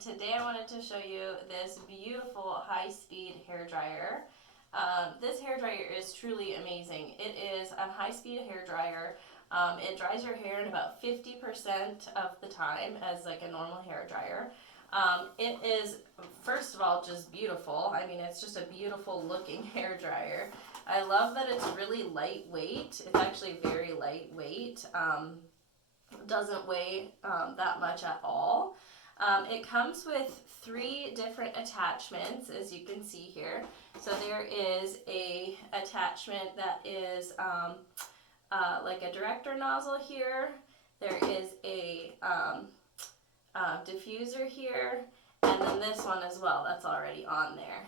Today I wanted to show you this beautiful high-speed hair dryer. This hair dryer is truly amazing. It is a high-speed hair dryer. It dries your hair in about 50% of the time as like a normal hair dryer. It is, first of all, just beautiful. I mean, it's just a beautiful looking hair dryer. I love that it's really lightweight. It's actually very lightweight. Doesn't weigh that much at all. It comes with 3 different attachments, as you can see here. So there is a attachment that is like a director nozzle here. There is a diffuser here, and then this one as well that's already on there.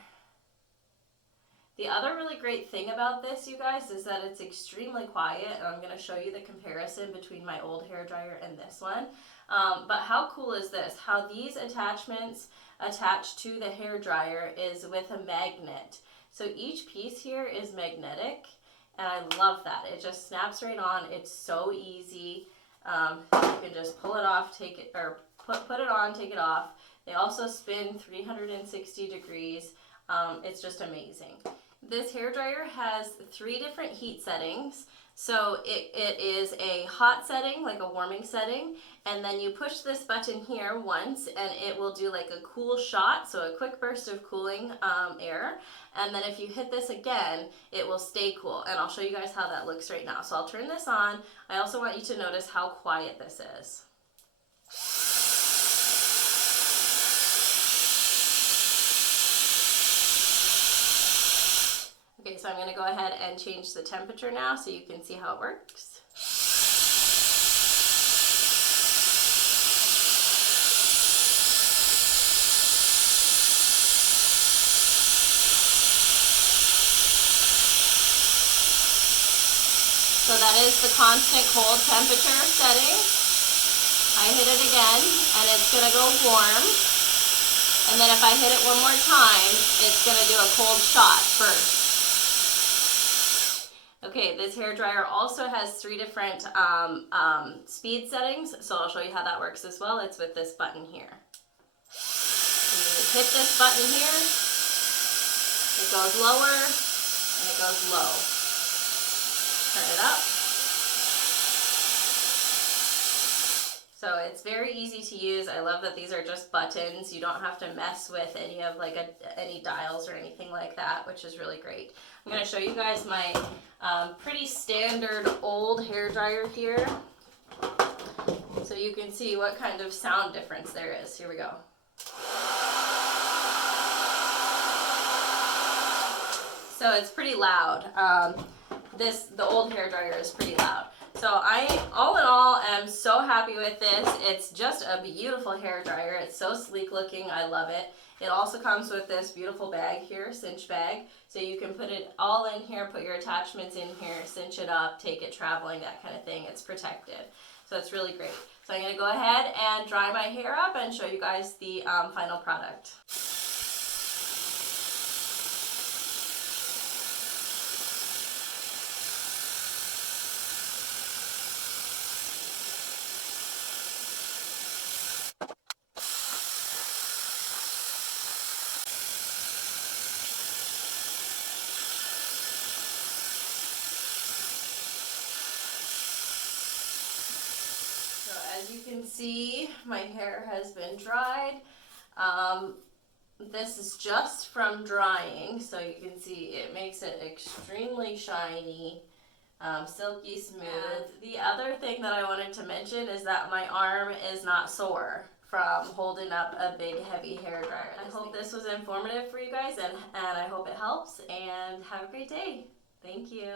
The other really great thing about this, you guys, is that it's extremely quiet, and I'm going to show you the comparison between my old hair dryer and this one. But how cool is this? How these attachments attach to the hair dryer is with a magnet. So each piece here is magnetic, and I love that. It just snaps right on. It's so easy. You can just pull it off, take it, or put it on, take it off. They also spin 360 degrees. It's just amazing. This hair dryer has 3 different heat settings. So it is a hot setting, like a warming setting, and then you push this button here once and it will do like a cool shot, so a quick burst of cooling air. And then if you hit this again, it will stay cool. And I'll show you guys how that looks right now. So I'll turn this on. I also want you to notice how quiet this is. Okay, so I'm going to go ahead and change the temperature now so you can see how it works. So that is the constant cold temperature setting. I hit it again and it's going to go warm. And then if I hit it one more time, it's going to do a cold shot first. Okay, this hair dryer also has 3 different speed settings, so I'll show you how that works as well. It's with this button here. You hit this button here, it goes lower, and it goes low. Turn it up. So it's very easy to use. I love that these are just buttons. You don't have to mess with any of any dials or anything like that, which is really great. I'm going to show you guys my pretty standard old hair dryer here, so you can see what kind of sound difference there is. Here we go. So it's pretty loud. The old hair dryer is pretty loud. So I, all in all, am so happy with this. It's just a beautiful hair dryer. It's so sleek looking. I love it. It also comes with this beautiful bag here, cinch bag. So you can put it all in here, put your attachments in here, cinch it up, take it traveling, that kind of thing. It's protected. So it's really great. So I'm going to go ahead and dry my hair up and show you guys the final product. As you can see, my hair has been dried. This is just from drying, so you can see it makes it extremely shiny, silky smooth. The other thing that I wanted to mention is that my arm is not sore from holding up a big heavy hair dryer. I hope this was informative for you guys, and I hope it helps, and have a great day. Thank you.